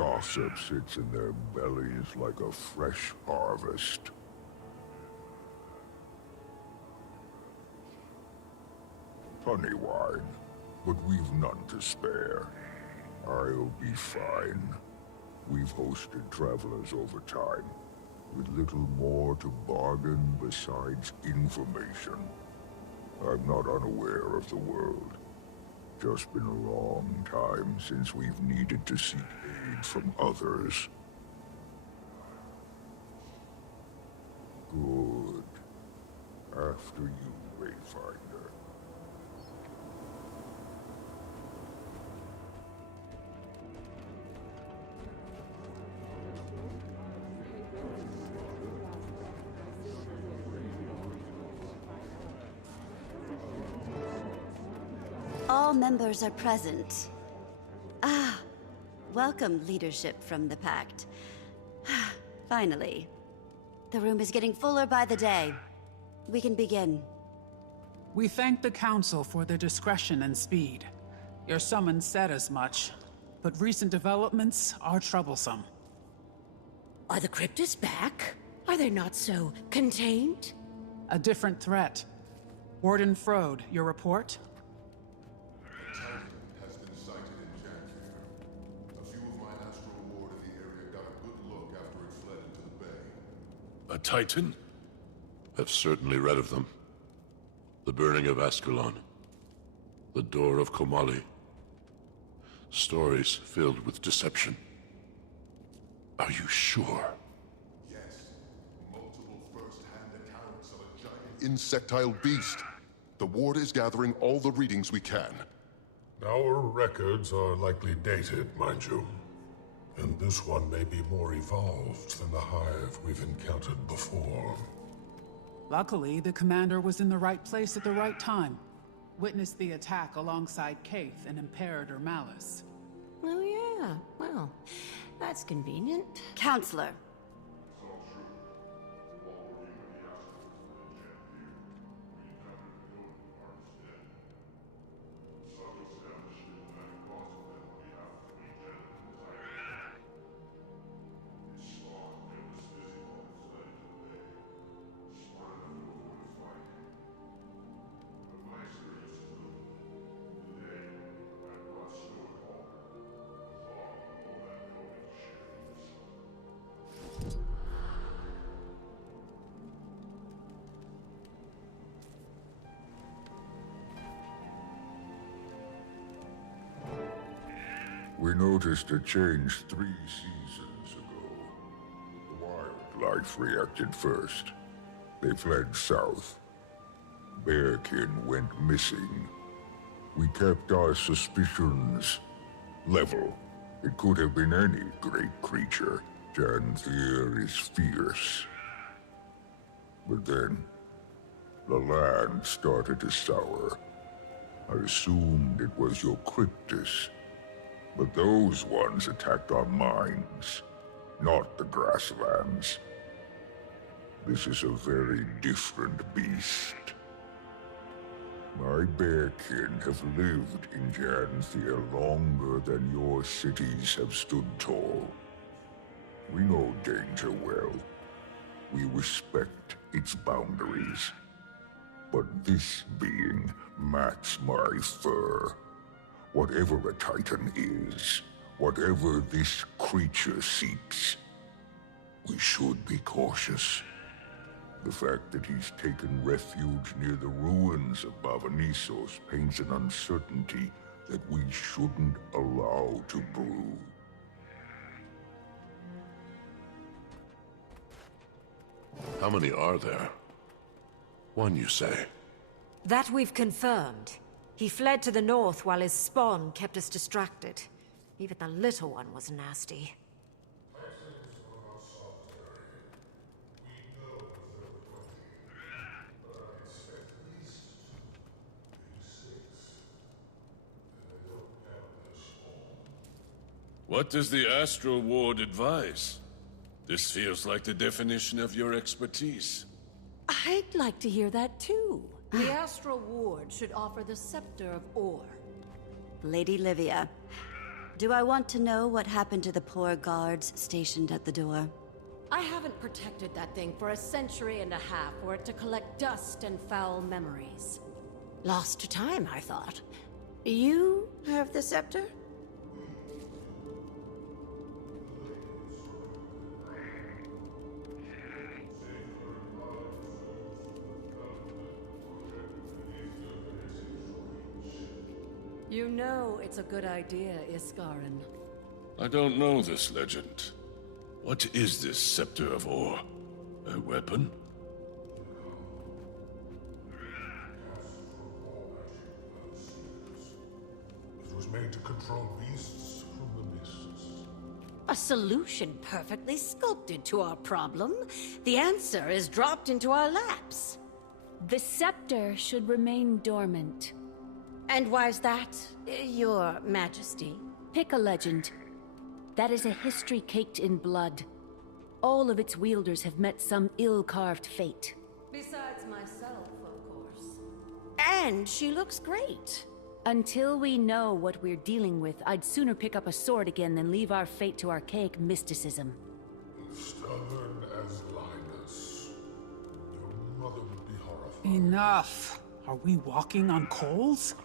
Gossip sits in their bellies like a fresh harvest. Honey wine, but we've none to spare. I'll be fine. We've hosted travelers over time, with little more to bargain besides information. I'm not unaware of the world. Just been a long time since we've needed to seek aid from others. Good. After you, Wayfinder. All members are present. Ah, welcome leadership from the Pact. Finally. The room is getting fuller by the day. We can begin. We thank the Council for their discretion and speed. Your summons said as much, but recent developments are troublesome. Are the cryptids back? Are they not so contained? A different threat. Warden Frode, your report? Has been sighted in Janthir. A few of my astral ward in the area got a good look after it fled into the bay. A Titan? I've certainly read of them. The burning of Ascalon. The door of Komali. Stories filled with deception. Are you sure? Yes. Multiple first-hand accounts of a giant insectile beast. The ward is gathering all the readings we can. Our records are likely dated, mind you. And this one may be more evolved than the hive we've encountered before. Luckily, the commander was in the right place at the right time. Witnessed the attack alongside Kaith and Imperator Malice. Oh yeah, well, that's convenient. Counselor. We noticed a change 3 seasons ago. The wildlife reacted first. They fled south. Bearkin went missing. We kept our suspicions level. It could have been any great creature. Janthir is fierce. But then, the land started to sour. I assumed it was your cryptis. But those ones attacked our mines, not the grasslands. This is a very different beast. My bearkin have lived in Janthir longer than your cities have stood tall. We know danger well. We respect its boundaries. But this being mats my fur. Whatever a Titan is, whatever this creature seeks, we should be cautious. The fact that he's taken refuge near the ruins of Bavanisos paints an uncertainty that we shouldn't allow to brew. How many are there? One, you say? That we've confirmed. He fled to the north while his spawn kept us distracted. Even the little one was nasty. What does the Astral Ward advise? This feels like the definition of your expertise. I'd like to hear that too. The Astral Ward should offer the Scepter of Ore. Lady Livia. Do I want to know what happened to the poor guards stationed at the door? I haven't protected that thing for a century and a half for it to collect dust and foul memories. Lost to time, I thought. You have the scepter? You know it's a good idea, Iskarin. I don't know this legend. What is this Scepter of Ore? A weapon? It was made to control beasts from the mists. A solution perfectly sculpted to our problem. The answer is dropped into our laps. The scepter should remain dormant. And why's that, Your Majesty? Pick a legend. That is a history caked in blood. All of its wielders have met some ill-carved fate. Besides myself, of course. And she looks great. Until we know what we're dealing with, I'd sooner pick up a sword again than leave our fate to archaic mysticism. Stubborn as Linus. Your mother would be horrified. Enough! Are we walking on coals?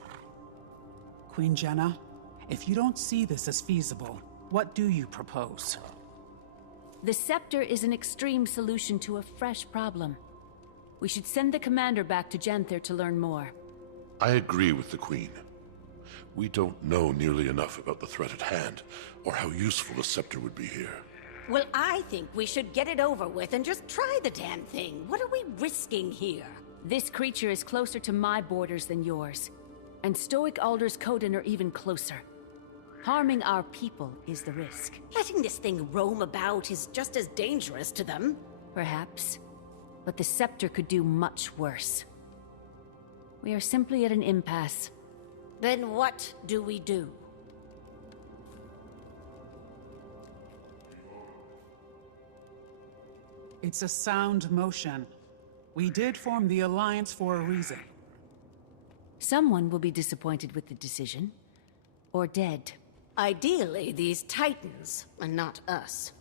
Queen Jenna, if you don't see this as feasible, what do you propose? The scepter is an extreme solution to a fresh problem. We should send the commander back to Janthir to learn more. I agree with the Queen. We don't know nearly enough about the threat at hand, or how useful the scepter would be here. Well, I think we should get it over with and just try the damn thing. What are we risking here? This creature is closer to my borders than yours. And Stoic Alders Coden are even closer. Harming our people is the risk. Letting this thing roam about is just as dangerous to them. Perhaps. But the scepter could do much worse. We are simply at an impasse. Then what do we do? It's a sound motion. We did form the Alliance for a reason. Someone will be disappointed with the decision. Or dead. Ideally, these Titans, and not us.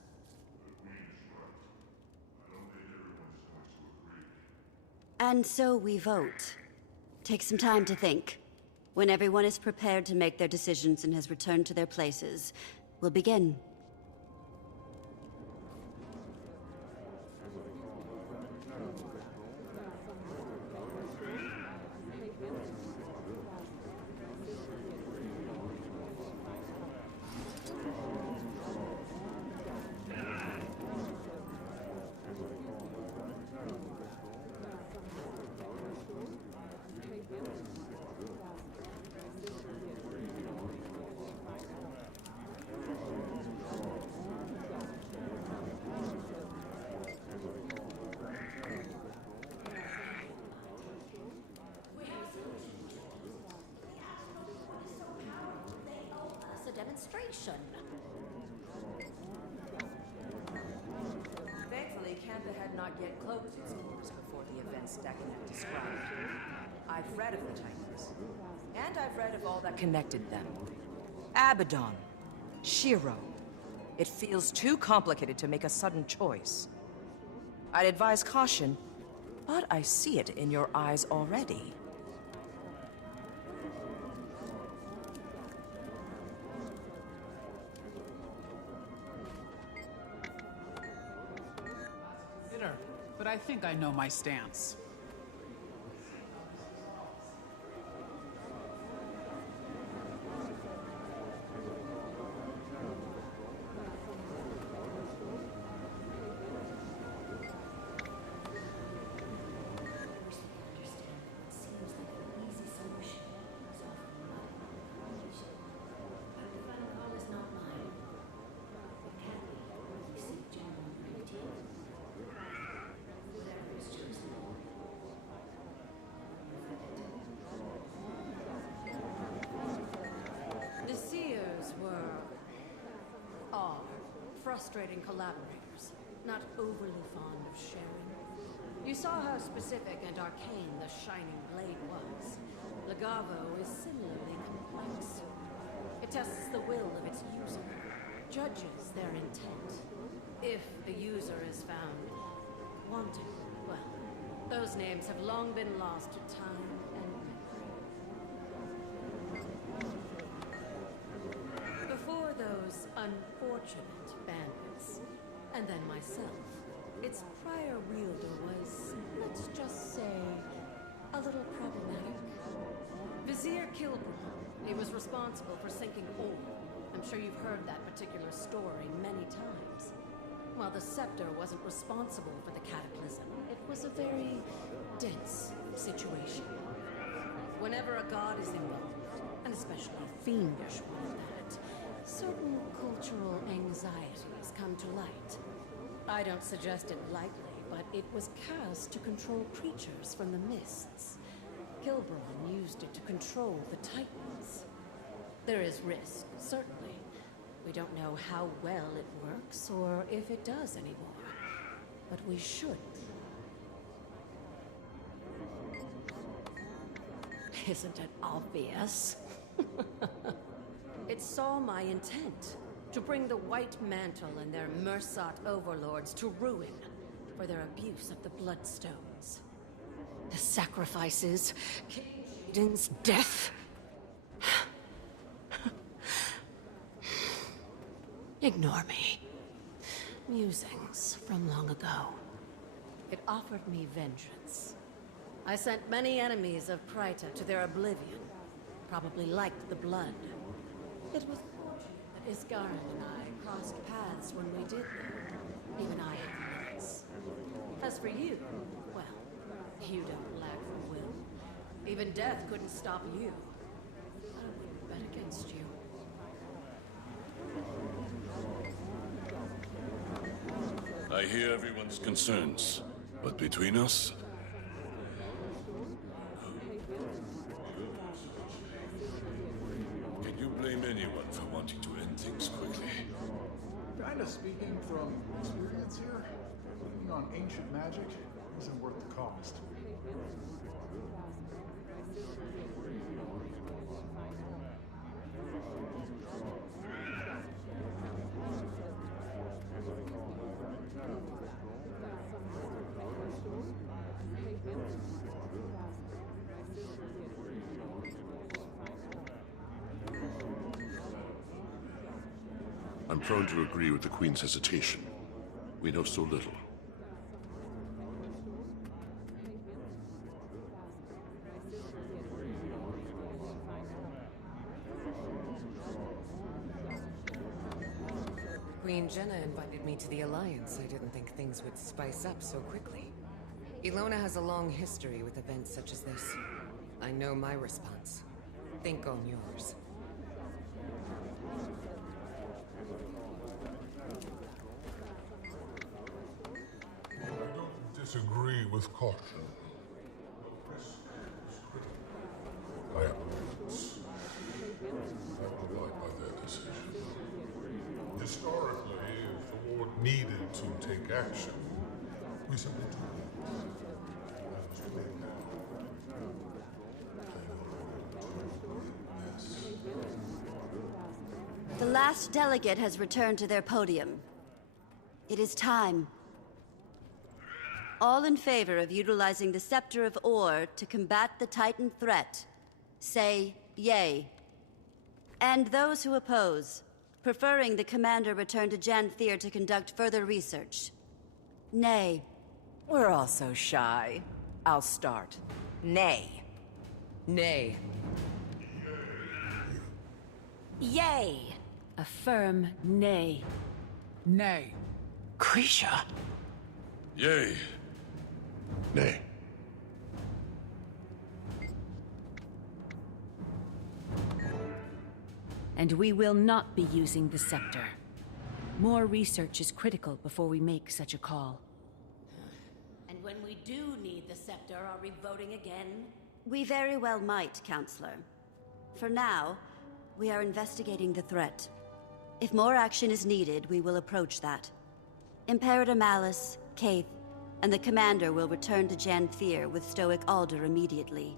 And so we vote. Take some time to think. When everyone is prepared to make their decisions and has returned to their places, we'll begin. Demonstration. Thankfully, Kantha had not yet closed its doors before the events Dakinet described. I've read of the Titans, and I've read of all that connected them. Abaddon, Shiro. It feels too complicated to make a sudden choice. I'd advise caution, but I see it in your eyes already. But I think I know my stance. Frustrating collaborators, not overly fond of sharing. You saw how specific and arcane the Shining Blade was. Legavo is similarly complex. It tests the will of its user, judges their intent. If the user is found wanting, well, those names have long been lost to time and memory. Before those unfortunate bandits, and then myself, its prior wielder was, let's just say, a little problematic. Vizier Kilbrook. He was responsible for sinking ore. I'm sure you've heard that particular story many times. While the Scepter wasn't responsible for the cataclysm, it was a very dense situation. Whenever a god is involved, and especially a fiendish one at that, certain cultural anxieties come to light. I don't suggest it lightly, but it was cast to control creatures from the mists. Kilbron used it to control the Titans. There is risk, certainly. We don't know how well it works, or if it does anymore. But we should. Isn't it obvious? It saw my intent. To bring the White Mantle and their Mersat overlords to ruin for their abuse of the Bloodstones. The sacrifices, King Jaden's death. Ignore me. Musings from long ago. It offered me vengeance. I sent many enemies of Kryta to their oblivion. Probably liked the blood. It was fortunate that Isgaran and I crossed paths when we did that. Even I had limits. As for you, well, you don't lack for will. Even death couldn't stop you. I wouldn't bet against you. I hear everyone's concerns, but between us... Can you blame anyone for wanting to end things quickly? Kinda speaking from experience here, putting on ancient magic isn't worth the cost. I'm prone to agree with the Queen's hesitation. We know so little. Queen Jenna invited me to the Alliance. I didn't think things would spice up so quickly. Ilona has a long history with events such as this. I know my response. Think on yours. I don't disagree with caution. My applicants have to abide by their decision. Historically, if the Ward needed to take action, we simply took it. That was playing now. The last delegate has returned to their podium. It is time. All in favor of utilizing the Scepter of Ore to combat the Titan threat, say yay. And those who oppose, preferring the commander return to Janthir to conduct further research, nay. We're all so shy. I'll start. Nay. Nay. Yay! A firm nay. Nay. Krisha. Yay! Nay. And we will not be using the scepter. More research is critical before we make such a call. And when we do need the scepter, are we voting again? We very well might, Counselor. For now, we are investigating the threat. If more action is needed, we will approach that. Imperator Malice, Kaith, and the Commander will return to Janthir with Stoic Alder immediately.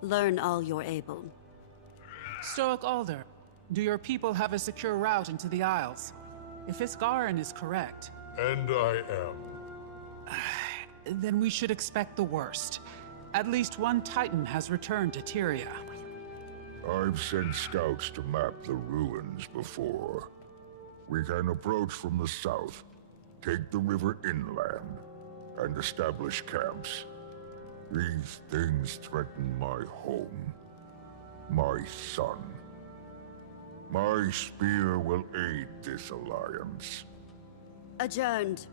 Learn all you're able. Stoic Alder, Do your people have a secure route into the Isles? If Iskarin is correct... And I am. then we should expect the worst. At least one Titan has returned to Tyria. I've sent scouts to map the ruins before. We can approach from the south, take the river inland, and establish camps. These things threaten my home, my son. My spear will aid this alliance. Adjourned.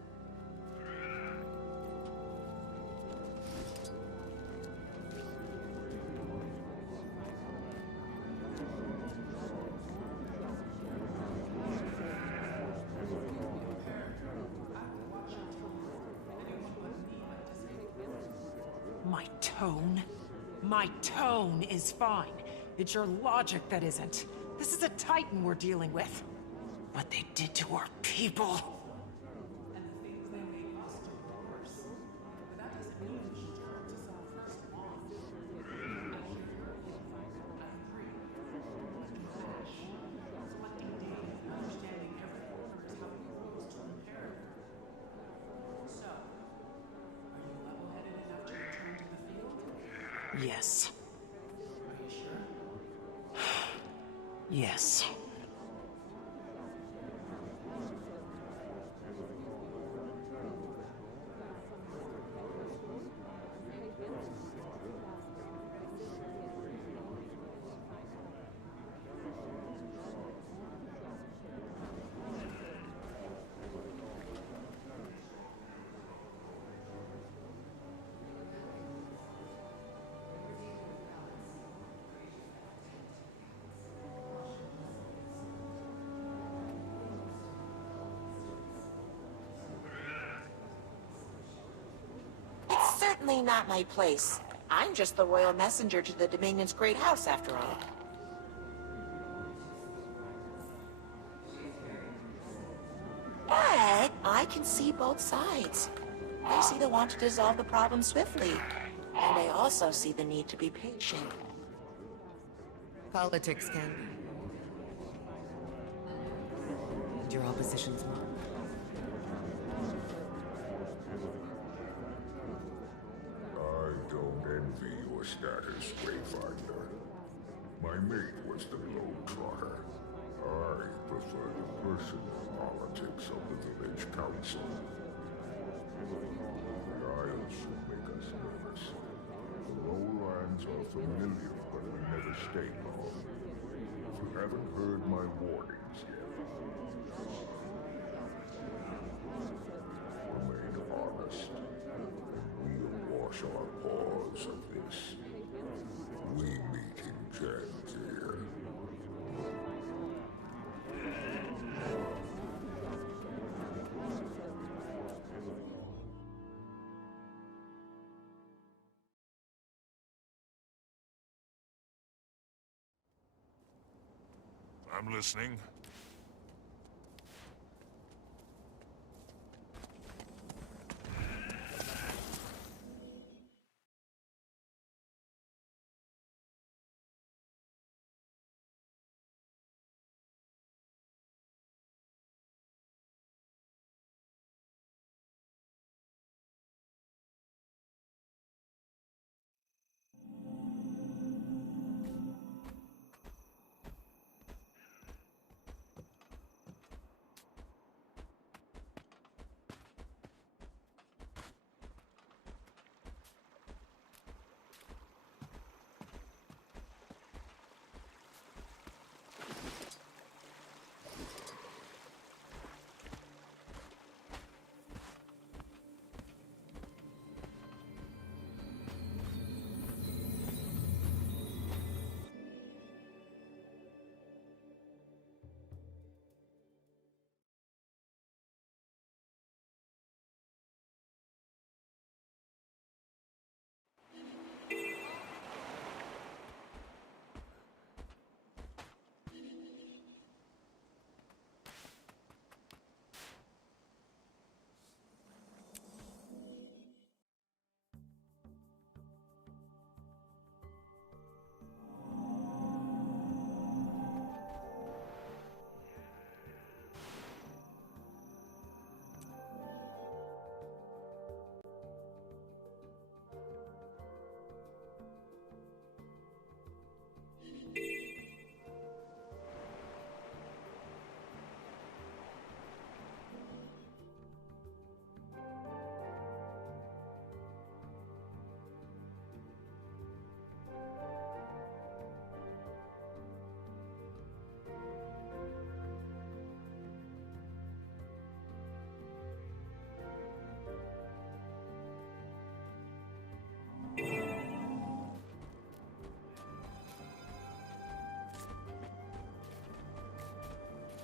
My tone is fine. It's your logic that isn't. This is a Titan we're dealing with. What they did to our people. Yes. Yes. It's certainly not my place. I'm just the royal messenger to the Dominion's great house, after all. But I can see both sides. I see the want to dissolve the problem swiftly. And I also see the need to be patient. Politics can be. And your opposition's mine. I don't envy your status, Wayfinder. My mate was the Globetrotter. I prefer the personal politics of the village council. The Isles should make us nervous. The lowlands are familiar, but we never stay long. If you haven't heard my warnings yet, remain honest, and we'll wash our paws of this. We meet in Janthir. I'm listening.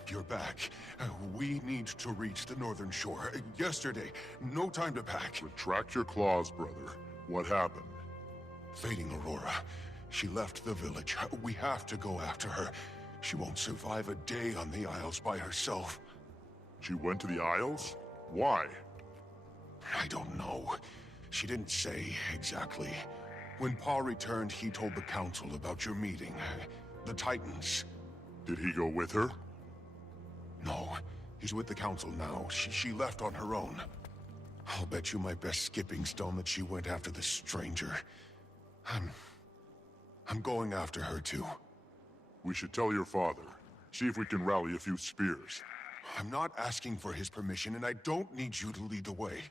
You're back. We need to reach the northern shore. Yesterday. No time to pack. Retract your claws, brother. What happened? Fading Aurora. She left the village. We have to go after her. She won't survive a day on the Isles by herself. She went to the Isles? Why? I don't know. She didn't say exactly. When Pa returned, he told the Council about your meeting. The Titans. Did he go with her? No. He's with the Council now. She left on her own. I'll bet you my best skipping stone that she went after the stranger. I'm going after her too. We should tell your father. See if we can rally a few spears. I'm not asking for his permission, and I don't need you to lead the way.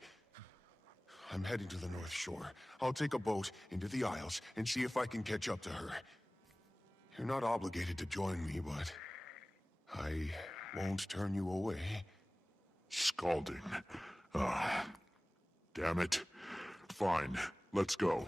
I'm heading to the North Shore. I'll take a boat into the Isles and see if I can catch up to her. You're not obligated to join me, but I won't turn you away. Scalding. Ah. Damn it. Fine. Let's go.